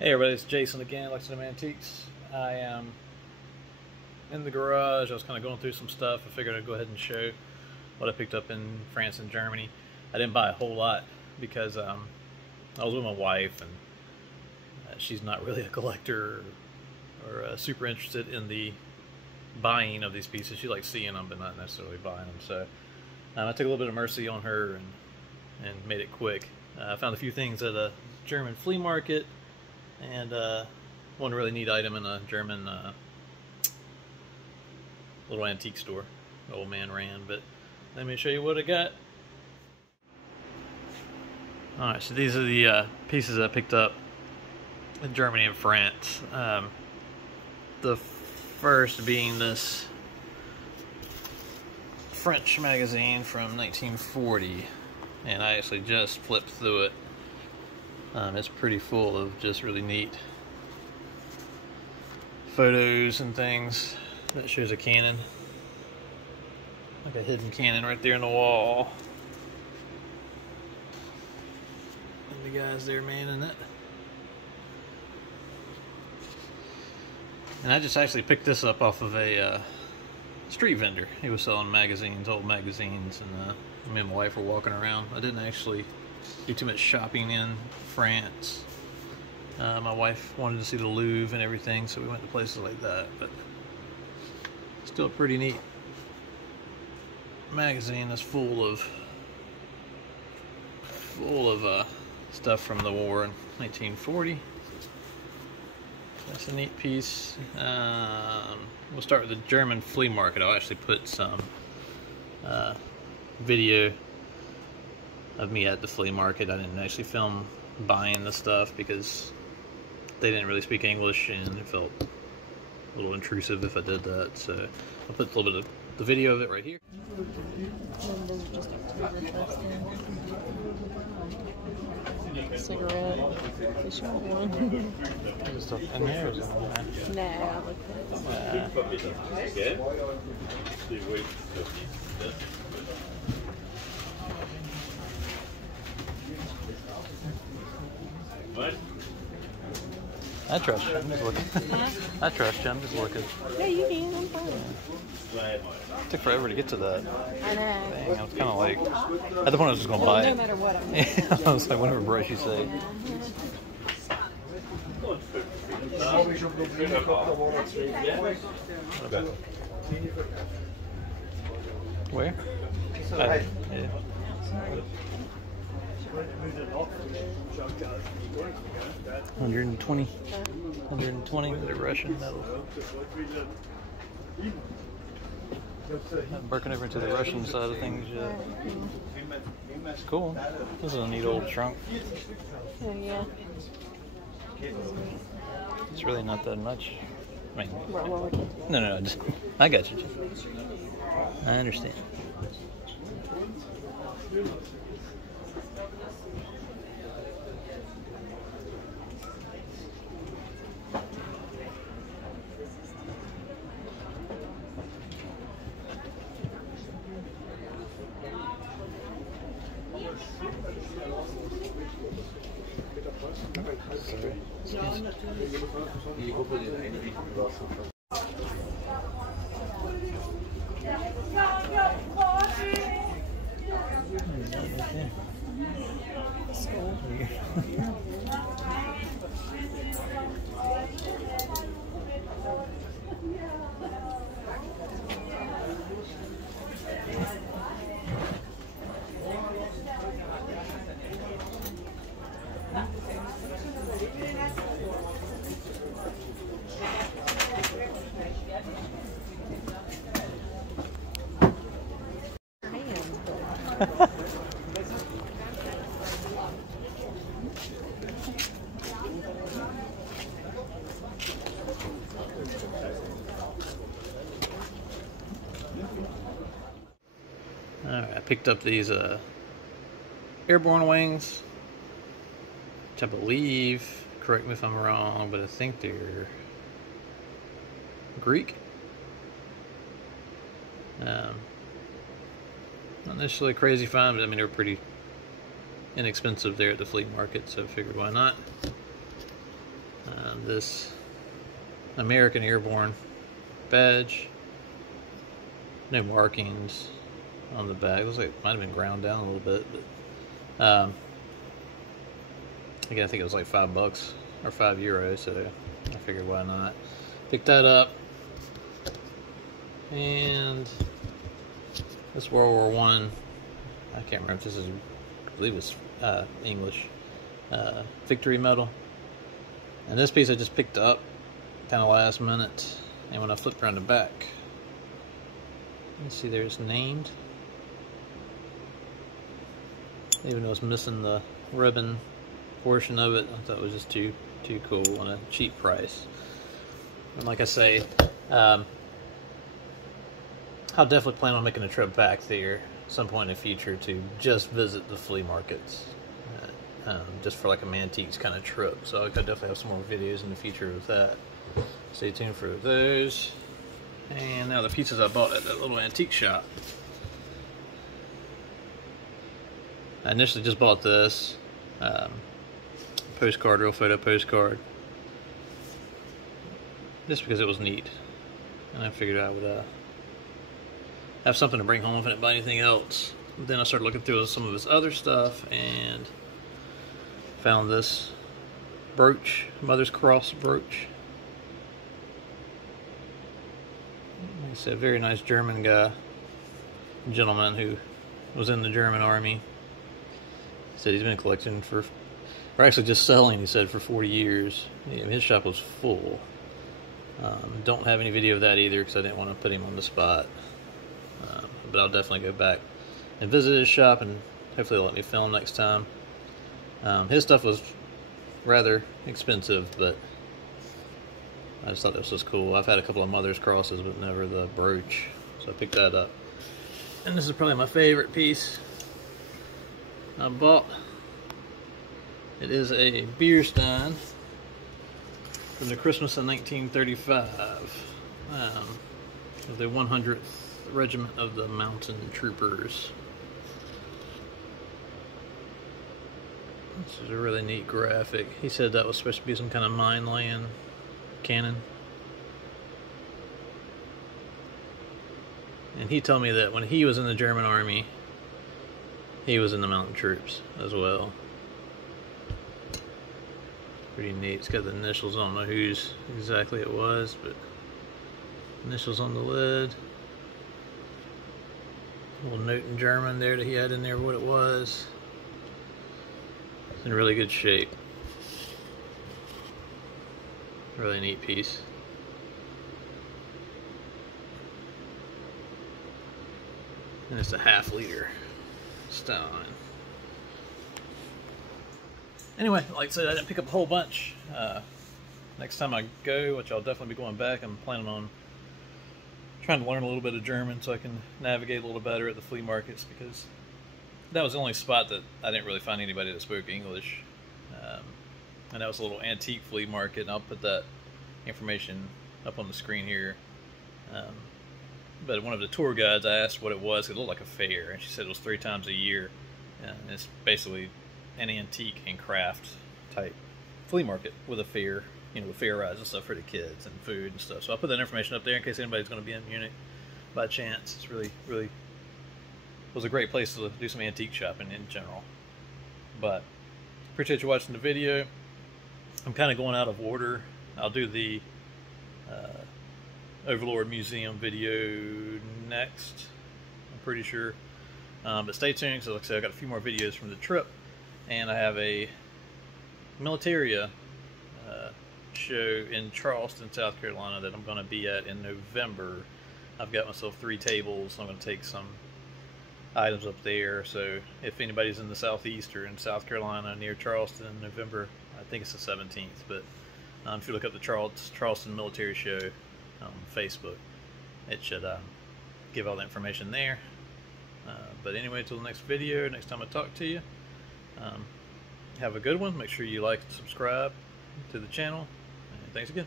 Hey everybody, it's Jason again, Lexington Antiques. I am in the garage. I was kind of going through some stuff. I figured I'd go ahead and show what I picked up in France and Germany. I didn't buy a whole lot because I was with my wife, and she's not really a collector or super interested in the buying of these pieces. She likes seeing them but not necessarily buying them. So I took a little bit of mercy on her and made it quick. I found a few things at a German flea market, and one really neat item in a German little antique store the old man ran. But let me show you what I got. Alright, so these are the pieces I picked up in Germany and France. The first being this French magazine from 1940, and I actually just flipped through it. It's pretty full of just really neat photos and things. That shows a cannon, like a hidden cannon right there in the wall, and the guys there manning it. And I just actually picked this up off of a street vendor. He was selling magazines, old magazines, and me and my wife were walking around. I didn't actually do too much shopping in France. My wife wanted to see the Louvre and everything, so we went to places like that. But still a pretty neat magazine that's full of stuff from the war in 1940. That's a neat piece. We'll start with the German flea market. I'll actually put some video of me at the flea market. I didn't actually film buying the stuff because they didn't really speak English, and it felt a little intrusive if I did that. So I'll put a little bit of the video of it right here. Cigarette. Fish on one. Is stuff in there or is it in there? Nah, I looked at it. What? I trust you. I'm just looking. I trust you. I'm just looking. Yeah, you can. I'm fine. It took forever to get to that. I know. Dang, I was kind of like, at the point I was just going to buy it. No matter what I'm I was like, whatever price you say. Okay. Where? Yeah. 120. 120 with a Russian medal. I haven't broken over into the Russian side of things yet. It's cool. This is a neat old trunk. Oh, yeah. It's really not that much. I mean, What no, just, I got you. I understand. Alright, I picked up these airborne wings, which I believe, correct me if I'm wrong, but I think they're Greek. Not necessarily a crazy find, but I mean, they were pretty inexpensive there at the flea market, so I figured why not. this American Airborne badge. No markings on the back. Looks like it might have been ground down a little bit, but again, I think it was like $5 or €5, so I figured why not. Picked that up, and this World War One. I can't remember if this is, I believe it's English victory medal. And this piece I just picked up kind of last minute, and when I flipped around the back, you see there's named. Even though it's missing the ribbon portion of it, I thought it was just too cool on a cheap price. And like I say, I'll definitely plan on making a trip back there at some point in the future to just visit the flea markets, just for like a Mantiques kind of trip. So I could definitely have some more videos in the future with that. Stay tuned for those. And now the pieces I bought at that little antique shop. I initially just bought this postcard, real photo postcard, just because it was neat, and I figured I would have something to bring home if I didn't buy anything else. But then I started looking through some of his other stuff and found this brooch, Mother's Cross brooch. Like I said, very nice German gentleman who was in the German army. He said he's been collecting for, or actually just selling, he said, for 40 years. His shop was full. Don't have any video of that either because I didn't want to put him on the spot. But I'll definitely go back and visit his shop, and hopefully they'll let me film next time. His stuff was rather expensive, but I just thought this was cool. I've had a couple of Mother's Crosses, but never the brooch, so I picked that up. And this is probably my favorite piece I bought. It is a beer stein from the Christmas of 1935, of the 100th Regiment of the Mountain Troopers. This is a really neat graphic. He said that was supposed to be some kind of mine-laying cannon. And he told me that when he was in the German army, he was in the mountain troops as well. Pretty neat. It's got the initials. I don't know whose exactly it was, but initials on the lid. A little note in German there that he had in there what it was. It's in really good shape. Really neat piece. And it's a ½ stein. Anyway, like I said, I didn't pick up a whole bunch. Next time I go, which I'll definitely be going back, I'm planning on trying to learn a little bit of German so I can navigate a little better at the flea markets, because that was the only spot that I didn't really find anybody that spoke English. And that was a little antique flea market, and I'll put that information up on the screen here. But one of the tour guides, I asked what it was. It looked like a fair, and she said it was 3 times a year. And it's basically an antique and craft type flea market with a fair, you know, with fair rides and stuff for the kids and food and stuff. So I'll put that information up there in case anybody's going to be in Munich by chance. It's really was a great place to do some antique shopping in general. But appreciate you watching the video. I'm kind of going out of order. I'll do the Overlord Museum video next, I'm pretty sure. But stay tuned, because like I said, I got a few more videos from the trip, and I have a Militaria show in Charleston, South Carolina that I'm going to be at in November. I've got myself 3 tables. I'm going to take some items up there, so if anybody's in the southeast or in South Carolina near Charleston in November, I think it's the 17th, but if you look up the Charleston Military Show on Facebook, it should give all the information there. But anyway, until the next video, next time I talk to you, have a good one. Make sure you like and subscribe to the channel, and thanks again.